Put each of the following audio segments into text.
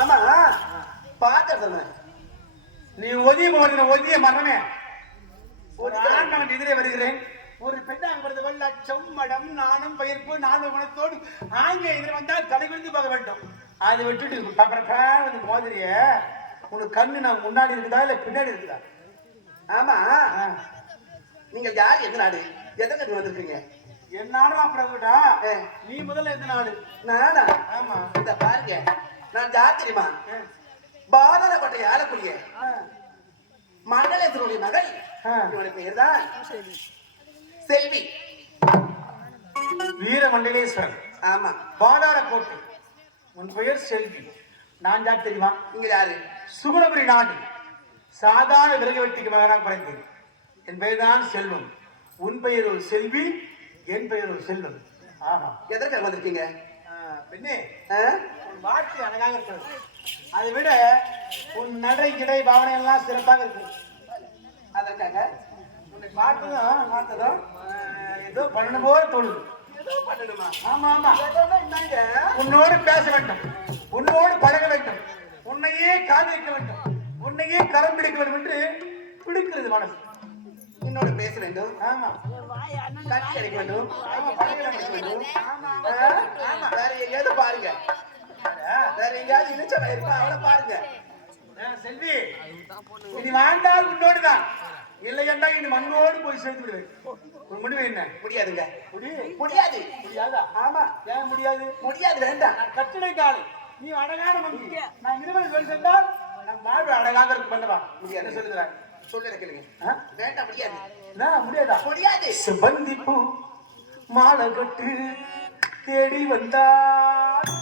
ஆமா பாக்க சொன்ன நீ ஒதிய மரணமே ஒரு ஆண்டவன் எதிரே வருகிறேன். ஒரு பெண்ணாங்க லட்சம் மடம் நானும் பயிர்ப்பு நானும் குணத்தோடு ஆங்கில எதிர் வந்தால் தலை விழுந்து பார்க்க வேண்டும். அதை விட்டுட்டு வந்து மோதிரிய உனக்கு கண்ணு நான் முன்னாடி இருக்குதா இல்ல பின்னாடி இருக்குதா? ஆமா நீங்க யார் எந்த நாடு எத்தனை வந்திருக்கீங்க? என் நாடு அப்படிடா. நீ முதல்ல எந்த நாடு? நானா? ஆமா. இந்த பாருங்க நான் யார் தெரியுமா? பாதாளப்பட்டை ஆளக்கூடிய மண்டலத்தினுடைய மகள். இவனுடைய பெயர் தான் செல்வி. வீர மண்டலேஸ்வரன். ஆமா. பாதாளக்கோட்டை. உன் பெயர் செல்வி. நான் யார் தெரியுமா? இங்க யாரு? சுகுணபுரி நாடு சாதாரண விறகு வெட்டிக்கு மகனாக பிறந்தேன். என் பெயர் தான் செல்வம். உன் பெயர் ஒரு செல்வி, என் பெயர் ஒரு செல்வன். ஆஹா. எதற்காக வந்திருக்கீங்க? பெண்ணே உன் வாழ்க்கை அழகாக இருக்கிறது. அதை விட உன் நடை கிடை பாவனை எல்லாம் சிறப்பாக இருக்கு. அதற்காக உன்னை பார்த்ததும் ஏதோ பண்ணணும் போல தோணுது. ஏதோ பண்ணணுமா? ஆமா ஆமா. உன்னோடு பேச வேண்டும், உன்னோடு பழக வேண்டும், உன்னையே காதலிக்க வேண்டும், உன்னையே கரம் பிடிக்க வேண்டும் என்று பிடிக்கிறது மனசு. என்னோட பேச வேண்டும். ஆமா. கட்சி கிடைக்க வேண்டும். ஆமா. பழக வேண்டும். ஆமா. வேற எங்கேயாவது பாருங்க. வேற எங்கேயாவது இழுச்சவன் இருப்பா அவளை பாருங்க. செல்வி இனி வாழ்ந்தால் உன்னோடுதான், இல்லை என்றால் இனி மண்ணோடு போய் சேர்த்து விடுவேன். ஒரு முடிவு என்ன? முடியாதுங்க. முடியாது. முடியாதா? ஆமா. ஏன் முடியாது? முடியாது. வேண்டாம். நான் கட்டளை காலை, நீ அழகான மங்கி, நான் இருபது சொல்லி சென்றால் நான் வாழ்வு அழகாக இருக்கு பண்ணவா? முடியாது. சொல்லுகிறேன். சொல்லுற கேளுங்க. வேண்டாம். முடியாது. முடியாதா? முடியாது. செவ்வந்தி பூ மாலை கட்டு தேடி வந்தால்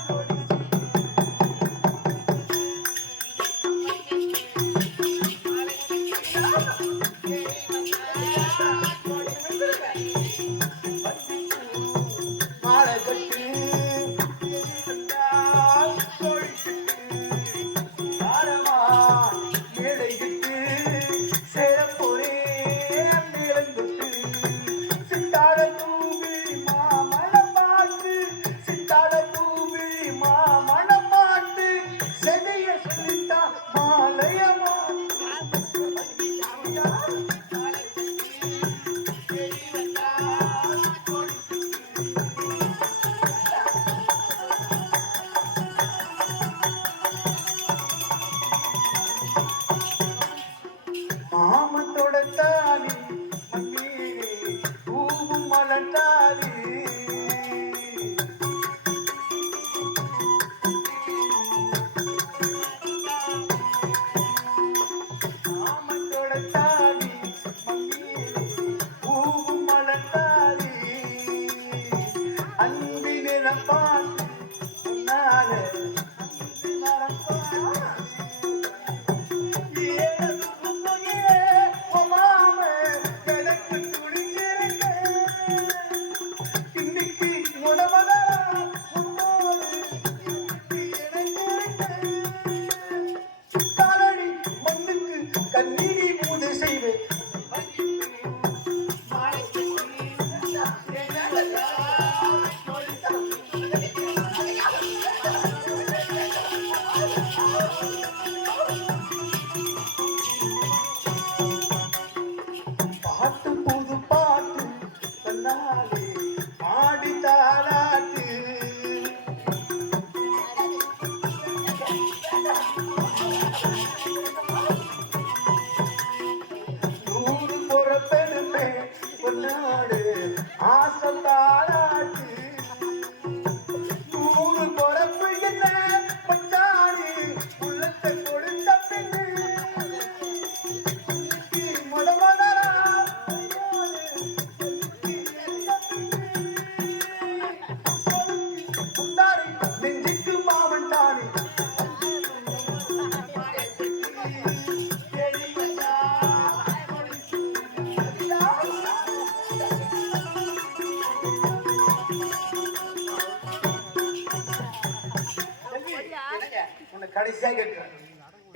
கடைசியா கேட்கிறேன்,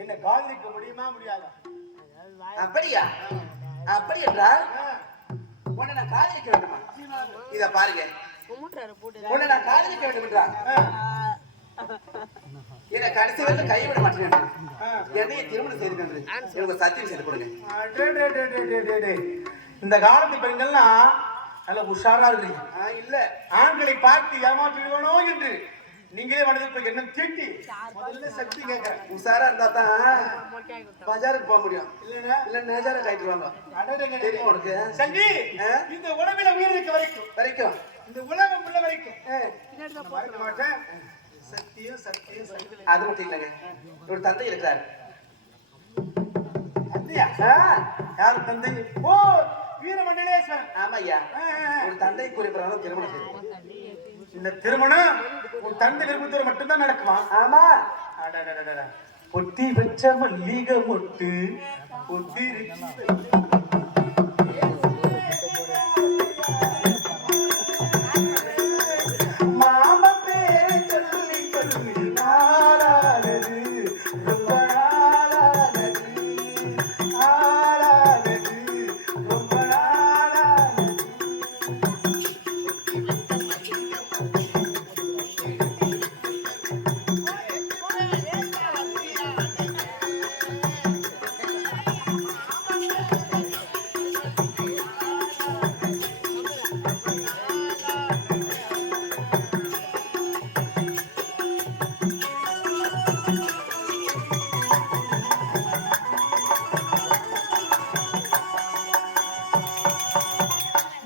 என்ன காதலிக்க முடியுமா முடியாதா? அப்படியா? அப்படி என்றால் உன்னை நான் காதலிக்க வேண்டுமா? இத பாருங்க, உன்னை நான் காதலிக்க வேண்டும் என்றால் என்னை கடைசி வரைக்கும் கைவிட மாட்டேன். என்னைய திருமணம் செய்து கொண்டு எனக்கு சத்தியம் செய்து கொடுங்க. இந்த காலத்து பெண்கள்லாம் நல்ல உஷாரா இருக்கிறீங்க. இல்ல ஆண்களை பார்த்து ஏமாற்றிடுவானோ என்று நீங்களே மனதில் என்ன தீட்டி முதல்ல சக்தி கேட்கிறேன். உஷாரா இருந்தா தான் பஜாருக்கு போக முடியும். இல்ல நேஜாரா காய்ட்டுருவாங்க. தெரியும் உனக்கு சங்கி, இந்த உலகில உயிர் இருக்க வரைக்கும் இந்த உலகம் உள்ள வரைக்கும் மறக்க மாட்டேன். சத்தியம் சத்தியம் சத்தியம். அது மட்டும் இல்லைங்க, ஒரு தந்தை இருக்கிறார். தந்தையா? யாரு தந்தை? ஓ, வீரமண்டலேஸ்வரன். ஆமா ஐயா, ஒரு தந்தை குறிப்பிடாத திருமணம் செய்யும். இந்த திருமணம் உன் தந்தை விருப்பத்தோடு மட்டும்தான் நடக்குமா? ஆமா. பொத்தி வச்ச மல்லிகை மொட்டு பொத்தி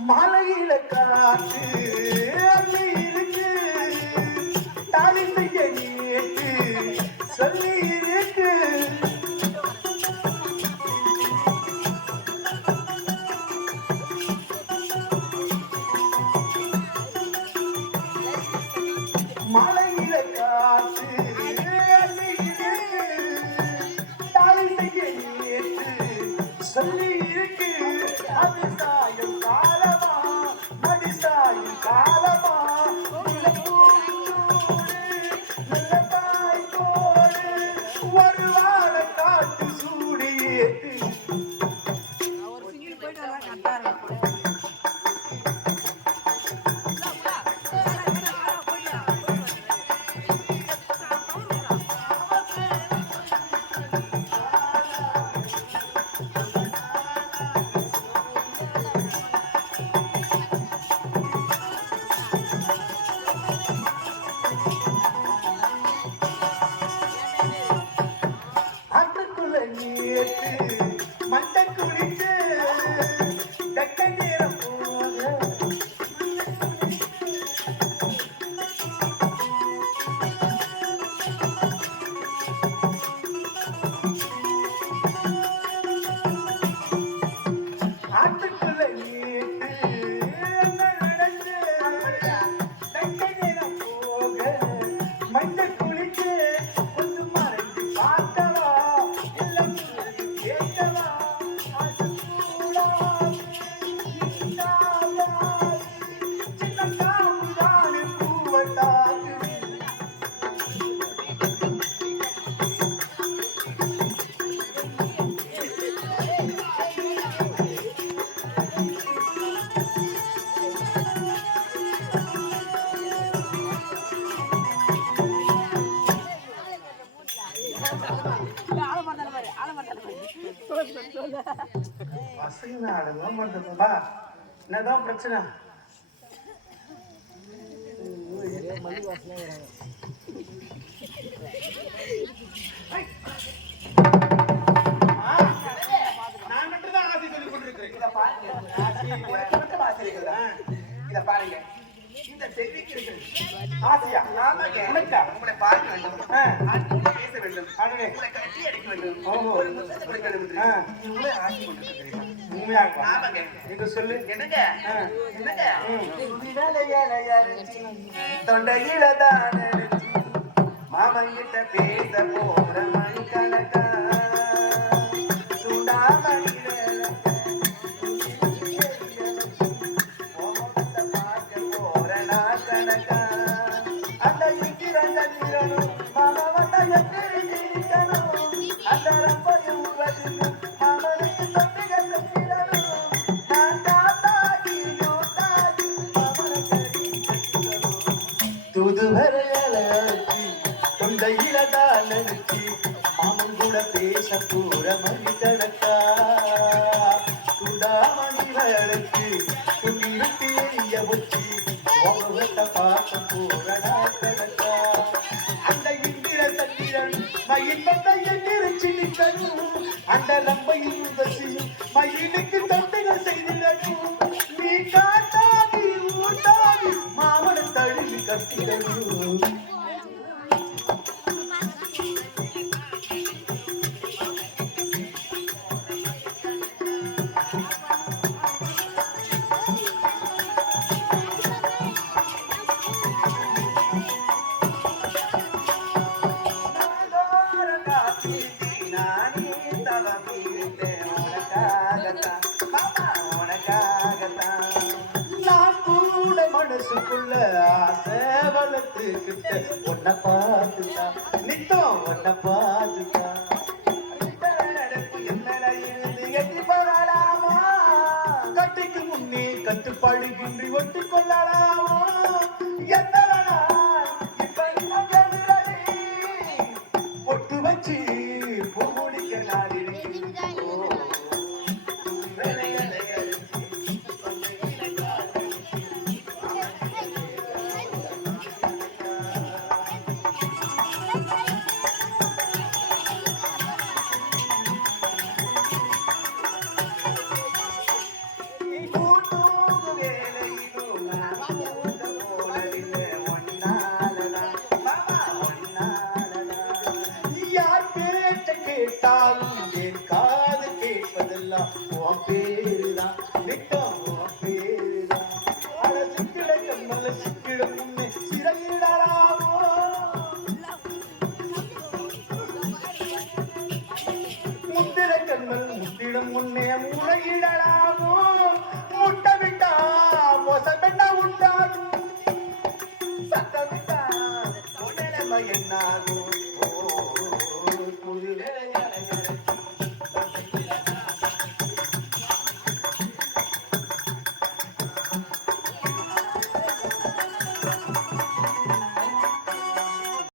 மாலையில காத்து அள்ளி இருக்கு, தாலி செய்ய நேற்று சொல்லி இருக்கு. மாலையில காத்து அள்ளி இருக்கு, தாலி செய்ய நேற்று சொல்லி இருக்கு. அது சாயம் காலமா மடி சாயும் காலமா நல்ல தாய் கோடு ஒரு வாழ காட்டு சூடி ஏத்து. மண்டை குளிச்சு தக்க நேரம் போது ஆட்டுக்குள்ள நடந்து தக்க நேரம் போக மண்டை குளிச்சு கொஞ்சம் மறைஞ்சு பார்த்தவா எல்லாம் கேட்டவா. அது கூட சின்ன காமுதானே பூவட்டாது. பசங்க நாடகம் பண்றதுப்பா, என்னதான் பிரச்சனை? நான் மட்டும்தான் ஆசை சொல்லிக் கொண்டிருக்கிறேன். இத பாருங்க, இந்த செல்விக்கு இருக்கிறது ஆசையா? உனக்கா? உங்களை பார்க்க வேண்டும், பேச வேண்டும், உங்களை கட்டி அடிக்க வேண்டும், ஒரு முத்தத்தை கொடுக்க வேண்டும். உங்களை ஆசை கொண்டிருக்கிறீர்கள். உண்மையாக? ஆமாங்க. நீங்க சொல்லு. என்னங்க என்னங்க தொண்டையில தான் மாமன் கிட்ட பேச போற மணி கணக்கா துண்டாமணியில பார்க்க போற நான் கணக்கா அந்த இருக்கிற மாமா வந்த எத்திரிக்கணும் அந்த ரப்பையும் வதிக்கும் மாமனுக்கு தொட்டிகள் தப்பிடணும் நான் தாத்தாகி நோட்டாகி மாமனை கறி தூது வரையாச்சு கற்பூர மணி கணக்கா குடாமணி விளக்கு குடிவிட்டு எரிய வச்சு உங்ககிட்ட பார்க்க பூரணா கணக்கா அந்த இந்திர சந்திரன் மயில் வந்த எந்திரிச்சு நிற்கணும் அந்த நம்பையும் வசியும் மயிலுக்கு தொண்டுகள் செய்திடணும் நீ காட்டாதி ஊட்டாதி மாமன தழுவி கட்டிடணும் மனசுக்குள்ள ஆசை வளர்த்துக்கிட்ட உன்னை பார்த்துட்டா நித்தம் உன்னை பார்த்துட்டா கட்டிக்கு முன்னே கட்டுப்பாடுகின்றி ஒட்டு கொள்ளலாமா பொட்டு வச்சு பூமுடிக்க நாடி கேட்டாலும் என் காது கேட்பதெல்லாம் உன் பேருதான் நித்தம் உன் பேருதான் அழகு கிடக்கும் மலசு கிடும் முன்னே சிறையிடலாமோ முத்திர கண்கள் முத்திடும் முன்னே முறையிடலாமோ முட்டை விட்டா மோசமென்ன உண்டாகும் சத்தம் விட்டா உடலமை என்னாகும்